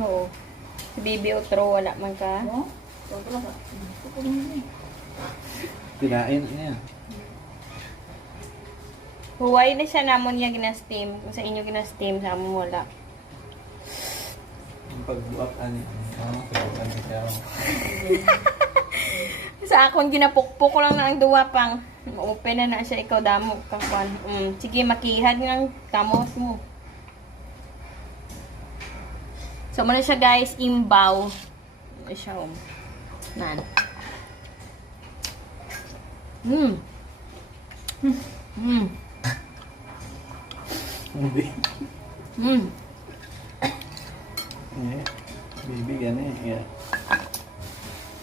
Oo. Si Bibi Otro, wala man ka. Kinain niya. Huway na siya namon niya gina-steam. Kung sa inyo gina-steam, sa amon wala. Ang pagbuak ani. Pagbuak ni siya. Sa akong ginapukpok ko lang na ang duwa pang. Open na siya, ikaw damo kang kwan. Sige, makihad ng tamos mo. So, muna siya guys, imbaw. Ano siya, Nan. Hindi. Eh, baby gani. Yeah.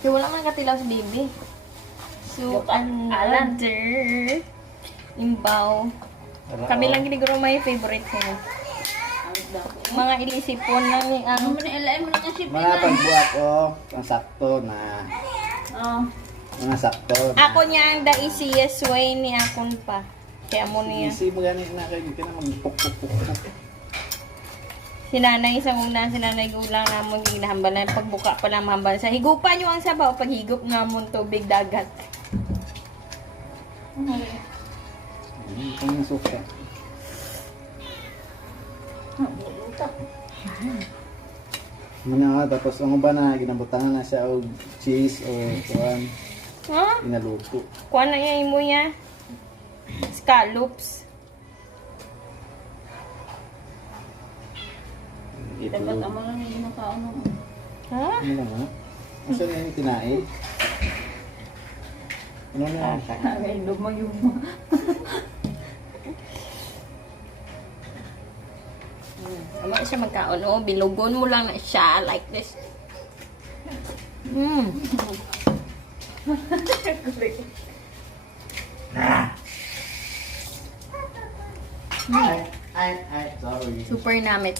So, wala man katilaw sa baby. So, another imbaw. Kami lang giniguro may favorite ko. Mga ilisipon lang yung ano. Mga pagbuak ang sakto na. Mga sakto na. Ako niya ang the easiest way ni akon pa. Kaya mo niya. Isi mo gani na kayo. Hindi ka na magpuk-puk-puk. Sinanay isang una, sinanay gulang namon ginahambal na pagbuka pa lang mahambal sa higupan nyo ang sabaw paghigop namon tubig dagat. Ang suka. Mga tapos ang uban na ginabutangan na siya og cheese o kuan Ha? inaluto. Kuha na niya imo niya. Scallops. Dapat amo lang yung nakaano. Ha? Ano lang ha? Asa na yung tinae? Ano na? Ay, lumayong. Ama siya magkaon. Oh, bilugon mo lang na siya like this. Ay, sorry. Super namit.